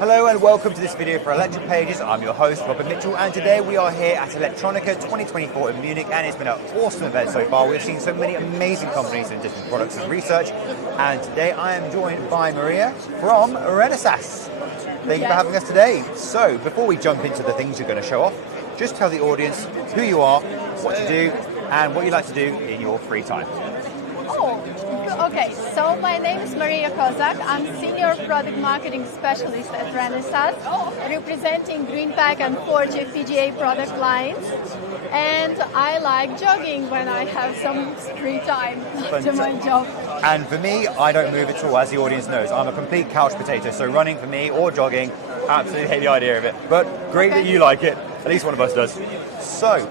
Hello and welcome to this video for Electric Pages. I'm your host, Robert Mitchell, and today we are here at Electronica 2024 in Munich, and it's been an awesome event so far. We've seen so many amazing companies and different products and research, and today I am joined by Maria from Renesas. Thank you for having us today. So, before we jump into the things you're going to show off, just tell the audience who you are, what you do, and what you like to do in your free time. Okay, so my name is Maria Kozak. I'm Senior Product Marketing Specialist at Renesas, representing GreenPAK and ForgeFPGA product lines. And I like jogging when I have some free time to my job. And for me, I don't move at all, as the audience knows. I'm a complete couch potato, so running for me or jogging, absolutely hate the idea of it. But great that you like it, at least one of us does. So,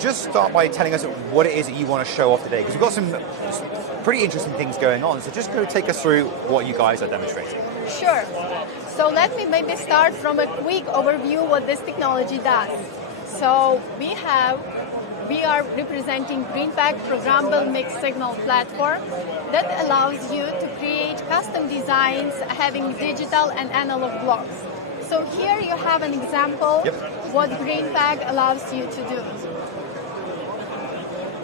just start by telling us what it is that you want to show off today, because we've got some pretty interesting things going on. So just go take us through what you guys are demonstrating. Sure. So let me maybe start from a quick overview what this technology does. So we are representing GreenPAK programmable mixed signal platform that allows you to create custom designs having digital and analog blocks. So here you have an example what GreenPAK allows you to do.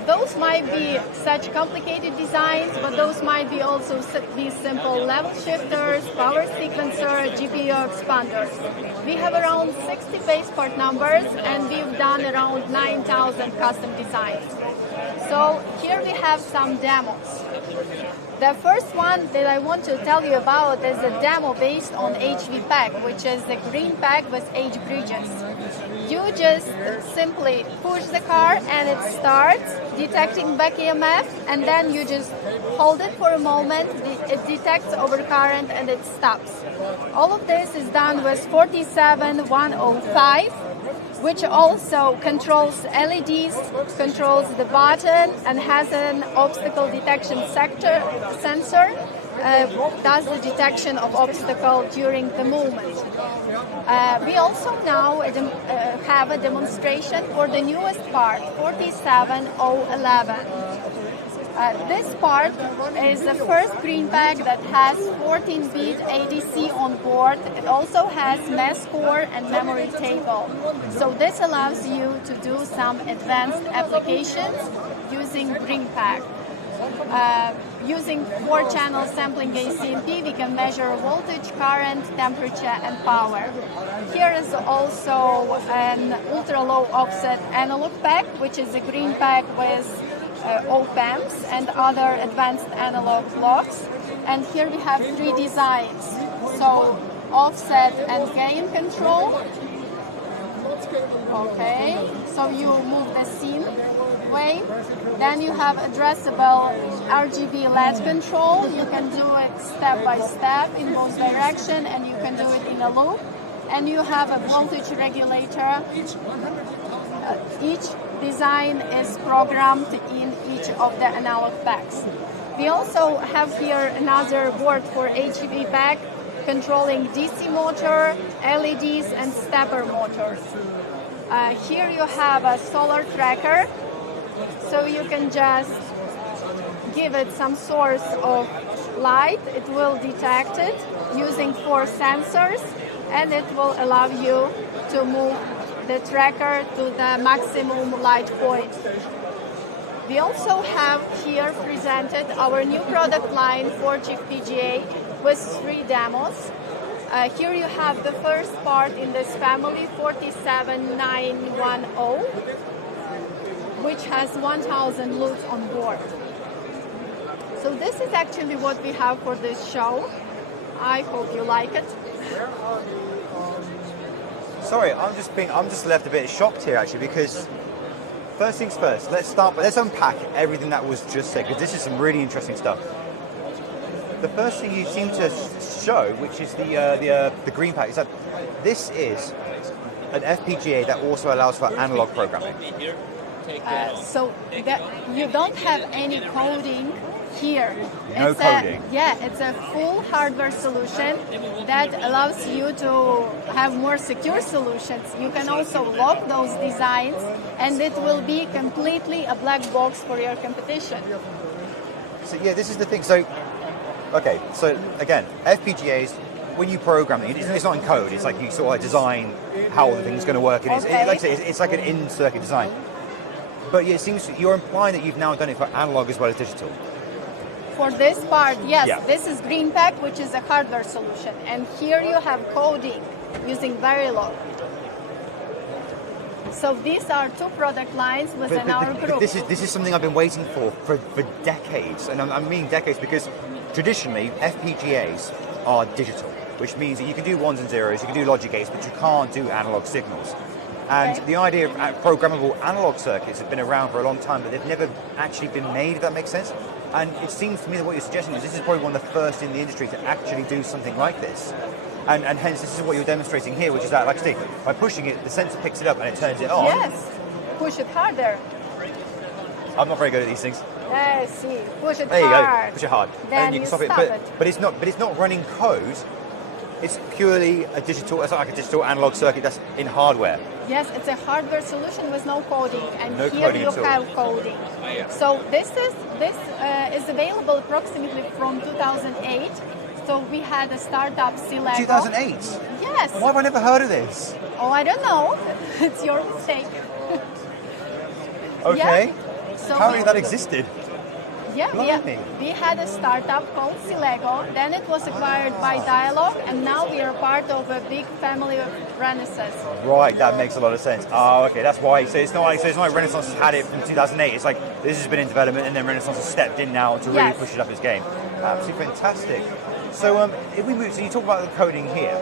Those might be such complicated designs, but those might be also be simple level shifters, power sequencer, GPU expanders. We have around 60 base part numbers, and we've done around 9,000 custom designs. So here we have some demos. The first one that I want to tell you about is a demo based on HVPAK, which is the GreenPAK with H bridges. You just simply push the car and it starts detecting back EMF, and then you just hold it for a moment, it detects overcurrent and it stops. All of this is done with 47105, which also controls LEDs, controls the button, and has an obstacle detection sensor, does the detection of obstacle during the movement. We also now have a demonstration for the newest part, 47011. This part is the first GreenPAK that has 14-bit ADC on board. It also has MES core and memory table. So this allows you to do some advanced applications using GreenPAK. Using 4-channel sampling ACMP, we can measure voltage, current, temperature, and power. Here is also an ultra-low offset analog pack, which is a GreenPAK with op-amps and other advanced analog blocks. And here we have 3 designs. So offset and gain control. Okay, so you move the scene way. Then you have addressable RGB LED control. You can do it step by step in both directions, and you can do it in a loop. And you have a voltage regulator. Each design is programmed in each of the analog packs. We also have here another board for HVPAK controlling DC motor, LEDs, and stepper motors. Here you have a solar tracker, so you can just give it some source of light. It will detect it using 4 sensors, and it will allow you to move the tracker to the maximum light point. We also have here presented our new product line, ForgeFPGA, with 3 demos. Here you have the first part in this family, 47910, which has 1,000 LUTs on board. So this is actually what we have for this show. I hope you like it. Sorry, I'm just left a bit shocked here actually, because first things first, let's unpack everything that was just said, because this is some really interesting stuff. The first thing you seem to show, which is the GreenPAK, is that this is an FPGA that also allows for analog programming. So that you don't have any coding here. No coding. It's a full hardware solution that allows you to have more secure solutions. You can also lock those designs, and it will be completely a black box for your competition. So yeah, this is the thing. So, okay, so again, FPGAs, when you program it, it's not in code. It's like you sort of like design how the thing's going to work. And Okay. like I say, it's like an in-circuit design. But yeah, it seems you're implying that you've now done it for analog as well as digital. For this part, yes, Yeah. this is GreenPAK, which is a hardware solution. And here you have coding using Verilog. So these are two product lines within our group. But this is something I've been waiting for decades, and I mean decades, because traditionally FPGAs are digital, which means that you can do ones and zeros, you can do logic gates, but you can't do analog signals. And Okay. the idea of programmable analog circuits has been around for a long time, but they've never actually been made, if that makes sense. And it seems to me that what you're suggesting is this is probably one of the first in the industry to actually do something like this. And hence this is what you're demonstrating here, which is that, like I say, by pushing it, the sensor picks it up and it turns it on. Yes, push it harder. I'm not very good at these things. Yes, see, push it There you hard. go, push it hard. Then and you can stop it. it. But it's not running code. It's purely a digital, it's not like a digital analog circuit that's in hardware. Yes, it's a hardware solution with no coding, and No here coding you at all. have coding. So this is available approximately from 2008. So we had a startup, Silego. 2008? Yes. Why have I never heard of this? Oh, I don't know. It's your mistake. Okay. Yeah. So Apparently that existed. Yeah, Blimey. we had a startup called Silego, then it was acquired by Dialog, and now we are part of a big family of Renesas. Right, that makes a lot of sense. Oh, okay, that's why. So it's not like Renaissance has had it from 2008. It's like this has been in development, and then Renaissance has stepped in now to really Yes. push it up its game. Absolutely fantastic. So if we move, so you talk about the coding here.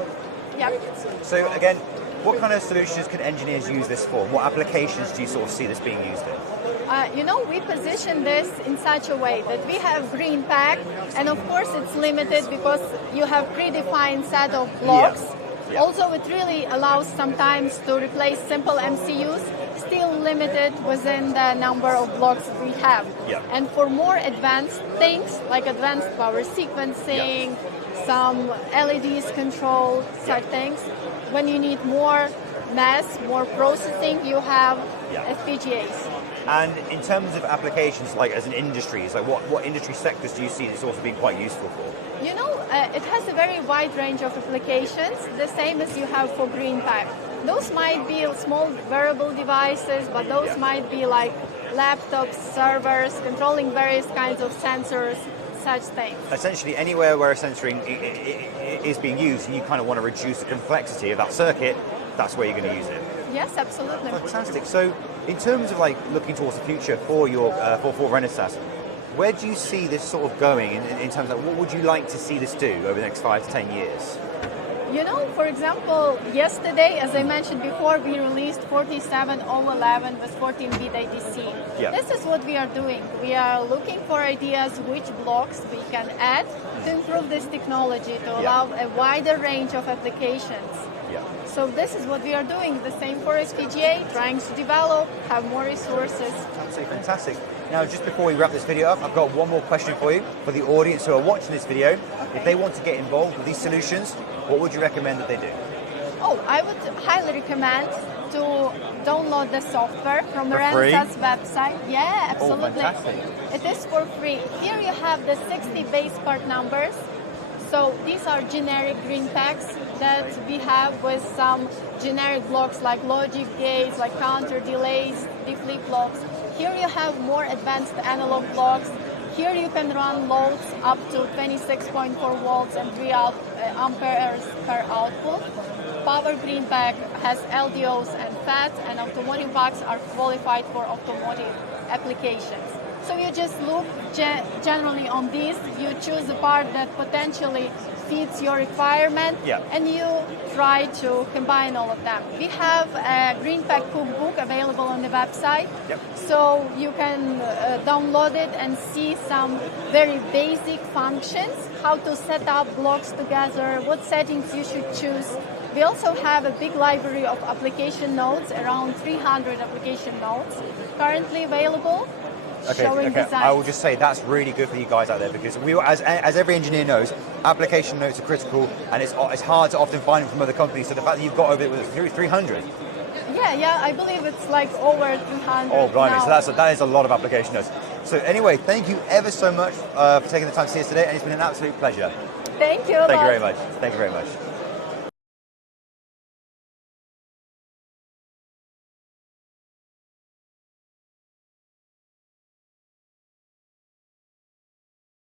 Yeah. So again, what kind of solutions could engineers use this for? What applications do you sort of see this being used in? We position this in such a way that we have GreenPAK, and of course it's limited because you have predefined set of blocks. Yeah. Also, it really allows sometimes to replace simple MCUs, still limited within the number of blocks we have. Yeah. And for more advanced things, like advanced power sequencing, some LEDs control, such things, when you need more mass, more processing, you have FPGAs. And in terms of applications, like as an industry, it's like what industry sectors do you see this also being quite useful for? It has a very wide range of applications, the same as you have for GreenPAK. Those might be small wearable devices, but those might be like laptops, servers, controlling various kinds of sensors, such things. Essentially, anywhere where a sensor is being used and you kind of want to reduce the complexity of that circuit, that's where you're going to use it. Yes, absolutely. Fantastic. So, in terms of like looking towards the future for your for Renesas, where do you see this sort of going in terms of what would you like to see this do over the next 5 to 10 years? For example, yesterday, as I mentioned before, we released 47011 with 14-bit ADC. Yeah. This is what we are doing. We are looking for ideas which blocks we can add to improve this technology to allow a wider range of applications. Yeah. So this is what we are doing. The same for FPGA, trying to develop, have more resources. Absolutely fantastic. Now, just before we wrap this video up, I've got one more question for you, for the audience who are watching this video. If they want to get involved with these solutions, what would you recommend that they do? Oh, I would highly recommend to download the software from the For free? Renesas website. Yeah, absolutely. Oh, fantastic. It is for free. Here you have the 60 base part numbers. So these are generic GreenPAKs that we have with some generic blocks like logic gates, like counter delays, flip blocks. Here you have more advanced analog blocks. Here you can run loads up to 26.4 volts and 3 amperes per output. Power GreenPAK has LDOs and FATs, and automotive packs are qualified for automotive applications. So you just look generally on these, you choose a part that potentially fits your requirement, and you try to combine all of them. We have a GreenPAK cookbook available on the website, so you can download it and see some very basic functions, how to set up blocks together, what settings you should choose. We also have a big library of application notes, around 300 application notes currently available. Showing designs. I will just say that's really good for you guys out there, because as every engineer knows, application notes are critical, and it's hard to often find them from other companies. So the fact that you've got over it with 300. Yeah, I believe it's like over 300. Oh, blimey! Now. So that is a lot of application notes. So anyway, thank you ever so much for taking the time to see us today, and it's been an absolute pleasure. Thank you. Thank you very much. Thank you very much.